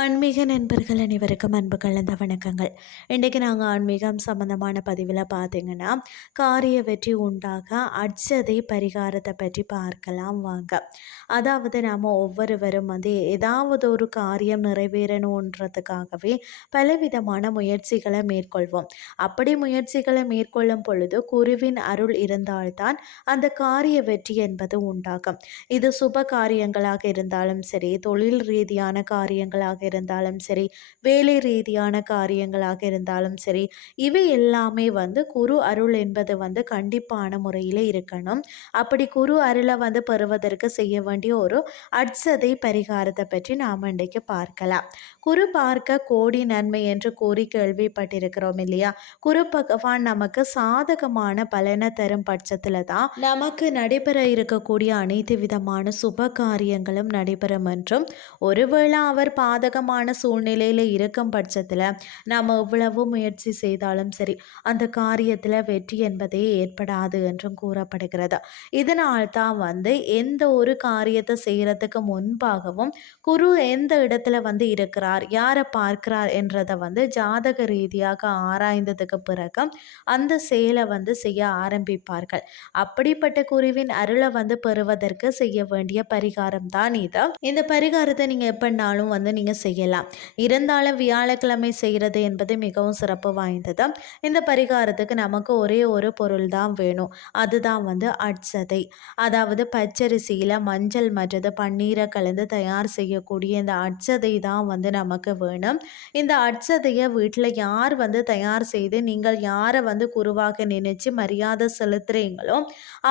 ஆன்மீக நண்பர்கள் அனைவருக்கும் அன்பு கலந்த வணக்கங்கள். இன்றைக்கு நாங்கள் ஆன்மீகம் சம்மந்தமான பதிவில் பார்த்தீங்கன்னா காரிய வெற்றி உண்டாக அட்சதை பரிகாரத்தை பற்றி பார்க்கலாம் வாங்க. அதாவது நாம் ஒவ்வொருவரும் வந்து ஏதாவது ஒரு காரியம் நிறைவேறணுன்றதுக்காகவே பலவிதமான முயற்சிகளை மேற்கொள்வோம். அப்படி முயற்சிகளை மேற்கொள்ளும் பொழுது குருவின் அருள் இருந்தால்தான் அந்த காரிய வெற்றி என்பது உண்டாகும். இது சுப காரியங்களாக இருந்தாலும் சரி தொழில் ரீதியான காரியங்களாக இருந்தாலும் சரி வேலை ரீதியான காரியங்களாக இருந்தாலும் சரி இவை எல்லாமே வந்து குரு அருள் என்பது வந்து கண்டிப்பான முறையில் இருக்கணும். அப்படி குரு அருளை வந்து பெறுவதற்கு செய்ய வேண்டிய ஒரு அட்சதை பரிகாரத்தை பற்றி நாம் இன்றைக்கு பார்க்கலாம். குரு பார்க்க கோடி நன்மை என்று கூறி கேள்விப்பட்டிருக்கிறோம் இல்லையா? குரு பகவான் நமக்கு சாதகமான பலனை தரும் பட்சத்தில் தான் நமக்கு நடைபெற இருக்கக்கூடிய அனைத்து விதமான சுப காரியங்களும் நடைபெறும் என்றும் ஒருவேளை அவர் பாதக நெருக்கமான சூழ்நிலையில் இருக்கும் பட்சத்தில் நாம் எவ்வளவு முயற்சி செய்தாலும் சரி அந்த காரியத்தில் வெற்றி என்பதே ஏற்படாது என்றும் கூறப்படுகிறது. இதனால் தான் வந்து எந்த ஒரு காரியத்தை செய்கிறதுக்கு முன்பாகவும் குரு எந்த இடத்துல வந்து இருக்கிறார் யாரை பார்க்கிறார் என்றதை வந்து ஜாதக ரீதியாக ஆராய்ந்ததுக்கு பிறகு அந்த செயலை வந்து செய்ய ஆரம்பிப்பார்கள். அப்படிப்பட்ட குருவின் அருளை வந்து பெறுவதற்கு செய்ய வேண்டிய பரிகாரம் தான் இது. இந்த பரிகாரத்தை நீங்கள் எப்படினாலும் வந்து நீங்கள் செய்யலாம். இருந்தாலும் வியாழக்கிழமை செய்கிறது என்பது மிகவும் சிறப்பு வாய்ந்தது. இந்த பரிகாரத்துக்கு நமக்கு ஒரே ஒரு பொருள் தான் வேணும். அதுதான் வந்து அட்சதை. அதாவது பச்சரிசியில் மஞ்சள் மற்றது பன்னீரை கலந்து தயார் செய்யக்கூடிய இந்த அட்சதை தான் வந்து நமக்கு வேணும். இந்த அட்சதையை வீட்டில் யார் வந்து தயார் செய்து நீங்கள் யாரை வந்து குருவாக நினைச்சு மரியாதை செலுத்துறீங்களோ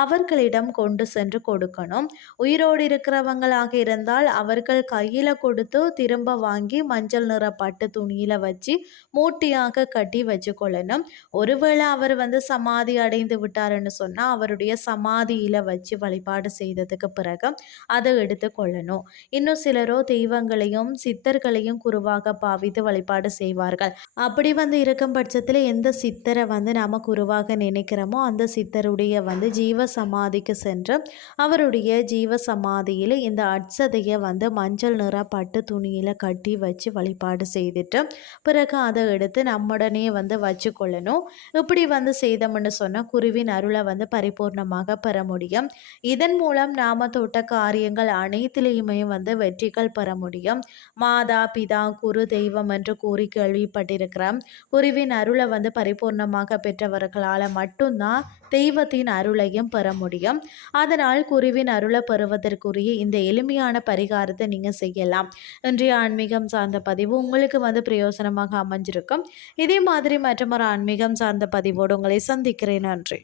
அவர்களிடம் கொண்டு சென்று கொடுக்கணும். உயிரோடு இருக்கிறவங்களாக இருந்தால் அவர்கள் கையில் கொடுத்து திரும்ப வாங்கி மஞ்சள் நிற பட்டு துணியில் வச்சு மூட்டியாக கட்டி வச்சுக்கொள்ளணும். ஒருவேளை அவர் வந்து சமாதி அடைந்து விட்டாருன்னு சொன்னால் அவருடைய சமாதியில் வச்சு வழிபாடு செய்ததுக்கு பிறகு அதை எடுத்து கொள்ளணும். இன்னும் சிலரோ தெய்வங்களையும் சித்தர்களையும் குருவாக பாவித்து வழிபாடு செய்வார்கள். அப்படி வந்து இருக்கும் பட்சத்தில் எந்த சித்தரை வந்து நாம் குருவாக நினைக்கிறோமோ அந்த சித்தருடைய வந்து ஜீவ சமாதிக்கு சென்று அவருடைய ஜீவ சமாதியில் இந்த அட்சதையை வந்து மஞ்சள் நிற பட்டு துணியில் கட்டி வச்சு வழிபாடு செய்துட்டு பிறகு அதை எடுத்து நம்முடனே வந்து வச்சுக்கொள்ளணும். இப்படி வந்து செய்தோம்னு சொன்னால் குருவின் அருளை வந்து பரிபூர்ணமாக பெற முடியும். இதன் மூலம் நாம தொட்ட காரியங்கள் அனைத்திலையுமே வந்து வெற்றிகள் பெற முடியும். மாதா பிதா குரு தெய்வம் என்று கூறி கேள்விப்பட்டிருக்கிறோம். குருவின் அருளை வந்து பரிபூர்ணமாக பெற்றவர்களால் மட்டும்தான் தெய்வத்தின் அருளையும் பெற முடியும். அதனால் குருவின் அருளை பெறுவதற்குரிய இந்த எளிமையான பரிகாரத்தை நீங்கள் செய்யலாம். இன்றைய ஆன்மீகம் சார்ந்த பதிவு உங்களுக்கு வந்து பிரயோசனமாக அமைஞ்சிருக்கும். இதே மாதிரி மற்றொரு ஆன்மீகம் சார்ந்த பதிவோடு உங்களை சந்திக்கிறேன். நன்றி.